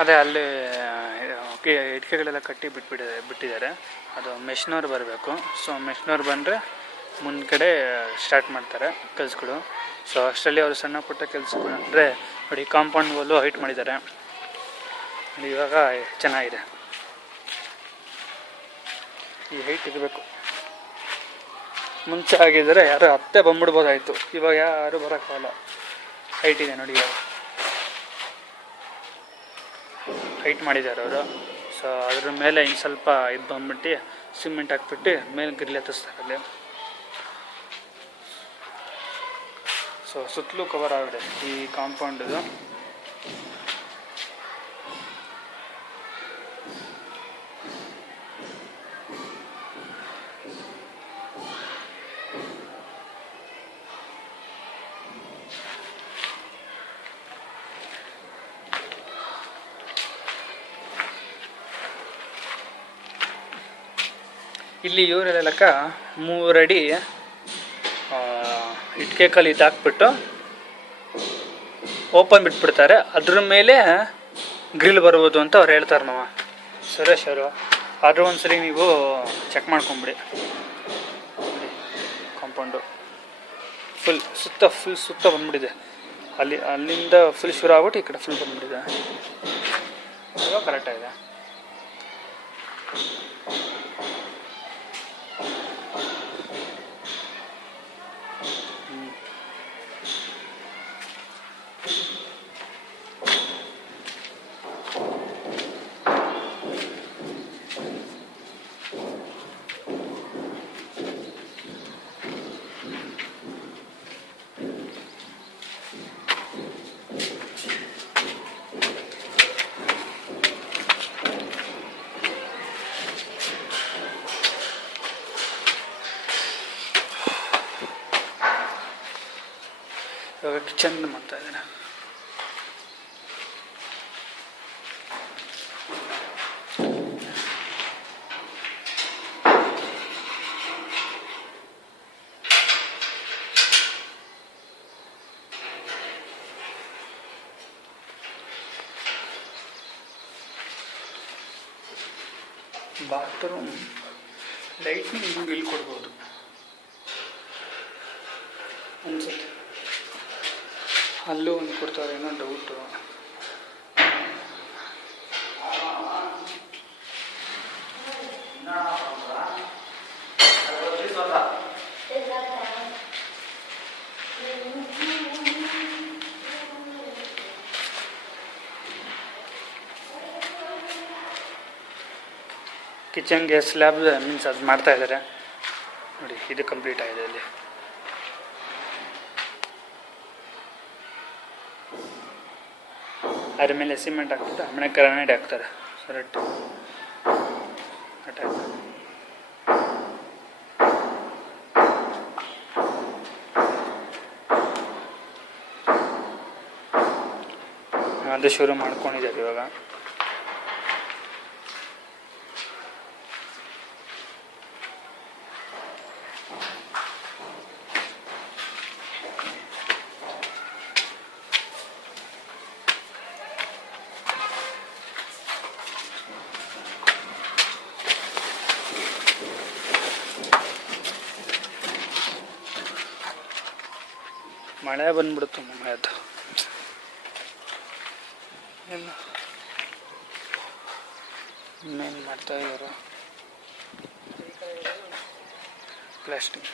ಅದೇ ಅಲ್ಲಿ ಇಟ್ಕೆಗಳೆಲ್ಲ ಕಟ್ಟಿ ಬಿಟ್ಟಿದ್ದಾರೆ. ಅದು ಮೆಷ್ನವ್ರು ಬರಬೇಕು. ಸೊ ಮೆಷ್ನವ್ರು ಬಂದರೆ ಮುಂದ್ಗಡೆ ಸ್ಟಾರ್ಟ್ ಮಾಡ್ತಾರೆ ಕೆಲಸಗಳು. ಸೊ ಅಷ್ಟರಲ್ಲಿ ಅವರು ಸಣ್ಣ ಪುಟ್ಟ ಕೆಲಸಗಳು ಅಂದರೆ ನೋಡಿ, ಕಾಂಪೌಂಡ್ ವಾಲು ಹೈಟ್ ಮಾಡಿದ್ದಾರೆ. ಇವಾಗ ಚೆನ್ನಾಗಿದೆ, ಈ ಹೈಟ್ ಇರಬೇಕು. ಮುಂಚೆ ಆಗಿದ್ದರೆ ಯಾರು ಹತ್ತೆ ಬಂದ್ಬಿಡ್ಬೋದಾಯಿತು, ಇವಾಗ ಯಾರು ಬರೋಕ್ಕಾಗಲ್ಲ. ಹೈಟ್ ಇದೆ ನೋಡಿ, ಇವಾಗ ಹೈಟ್ ಮಾಡಿದ್ದಾರೆ ಅವರು. ಸೊ ಅದ್ರ ಮೇಲೆ ಇನ್ನು ಸ್ವಲ್ಪ ಇದು ಬಂದ್ಬಿಟ್ಟು ಸಿಮೆಂಟ್ ಹಾಕ್ಬಿಟ್ಟು ಮೇಲೆ ಗ್ರಿಲ್ ಹತ್ತಿಸ್ತಾರೆ ಅಲ್ಲಿ. ಸೊ ಸುತ್ತಲೂ ಕವರ್ ಆಗಿದೆ ಈ ಕಾಂಪೌಂಡದು. ಇಲ್ಲಿ ಇವರೆಲ್ಲ ಲೆಕ್ಕ 3 ಅಡಿ ಇಟ್ಕೆ ಕಲ್ಲು ಇದಾಕ್ಬಿಟ್ಟು ಓಪನ್ ಬಿಟ್ಬಿಡ್ತಾರೆ. ಅದ್ರ ಮೇಲೆ ಗ್ರಿಲ್ ಬರ್ಬೋದು ಅಂತ ಅವ್ರು ಹೇಳ್ತಾರೆ. ನಾವು ಸುರೇಶ್ ಅವರು ಆದರೂ ಒಂದ್ಸರಿ ನೀವು ಚೆಕ್ ಮಾಡ್ಕೊಂಬಿಡಿ. ಕಾಂಪೌಂಡು ಫುಲ್ ಸುತ್ತ ಬಂದ್ಬಿಟ್ಟಿದೆ. ಅಲ್ಲಿಂದ ಫುಲ್ ಶುರು ಆಗ್ಬಿಟ್ಟು ಈ ಕಡೆ ಫುಲ್ ಬಂದ್ಬಿಟ್ಟಿದೆ. ಇವಾಗ ಕರೆಕ್ಟಾಗಿದೆ. ಇವಾಗ ಕಿಚನ್ ಮಾಡ್ತಾ ಇದ್ದೇನೆ. ಬಾತ್ರೂಮ್ ಲೈಟ್ನಿಂಗ್ ಇಲ್ಲಿ ಕೊಡ್ಬೋದು ಅನ್ಸುತ್ತೆ. ಅಲ್ಲೂ ಒಂದು ಕೊಡ್ತಾರೆ, ಏನೋ ಡೌಟು. ಕಿಚನ್ಗೆ ಸ್ಲ್ಯಾಬ್ ಮೀನ್ಸ್ ಅದು ಮಾಡ್ತಾ ಇದ್ದಾರೆ ನೋಡಿ. ಇದು ಕಂಪ್ಲೀಟ್ ಆಗಿದೆ. ಅಲ್ಲಿ ಅದ್ರ ಮೇಲೆ ಸಿಮೆಂಟ್ ಹಾಕ್ಬಿಟ್ಟು ಆಮೇಲೆ ಗ್ರಾನೈಟ್ ಹಾಕ್ತಾರೆ. ಸೊರಟ್ಟು ಅದು ಶುರು ಮಾಡ್ಕೊಂಡಿದ್ದಾರೆ ಇವಾಗ. ಮಳೆ ಬಂದ್ಬಿಡುತ್ತೆ ಮೊನ್ನೆ. ಅದು ಎಲ್ಲ ಇನ್ನೇನು ಮಾಡ್ತಾ ಇದ್ದಾರೆ. ಪ್ಲಾಸ್ಟಿಕ್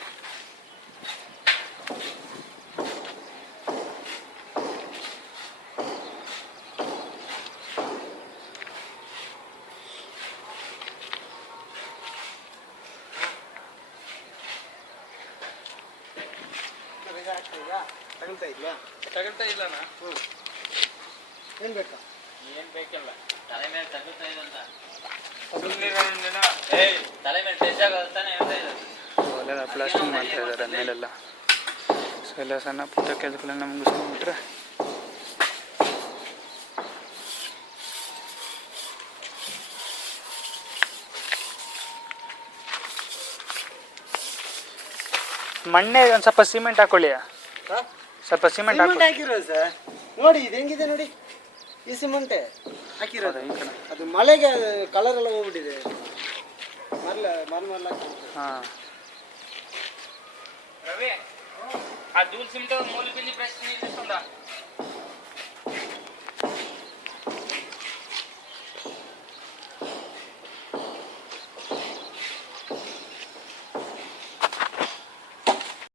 ತಗೊಳ್ತಾ ಇಲ್ಲಣ್ಣ. ಏನು ಬೇಕಾ? ಏನು ಬೇಕಿಲ್ಲ, ತಲೆ ಮೇಲೆ ತಗೊಳ್ತಾ ಇದ್ದಂತ ತಲೆ ಮೇಲೆ ಟೆಸ್ಟಾಗೋದು ಹೇಳ್ತಾ ಇದ್ದಾರೆ. ಅಲ್ಲೆಲ್ಲ ಪ್ಲಾಸ್ಟಿಂಗ್ ಮಾಡ್ತಾ ಇದ್ದಾರೆ ಮೇಲೆಲ್ಲ. ಸೊ ಎಲ್ಲ ಸಣ್ಣ ಪುಟ್ಟ ಕೆಲಸಗಳನ್ನ ಮುಗಿಸ್ಕೊಂಡ್ಬಿಟ್ರೆ ಮಣ್ಣೆ ಒಂದು ಸ್ವಲ್ಪ ಸಿಮೆಂಟ್ ಹಾಕೊಳ್ಳಿ. ಸ್ವಲ್ಪ ಸಿಮೆಂಟ್ ಹಾಕಿರೋ ಸರ್. ನೋಡಿ ಇದು ಹೆಂಗಿದೆ ನೋಡಿ, ಈ ಸಿಮೆಂಟೆ ಹಾಕಿರೋದು ಈ ಕಡೆ ಅದು ಮಳೆಗೆ ಕಲರ್ ಎಲ್ಲ ಹೋಗ್ಬಿಟ್ಟಿದೆ ಮರಲ ಹಾಂ రవి ఆ దూల్ సిమెంట్ మూలి పిండి ప్రశ్న తీసుకుందా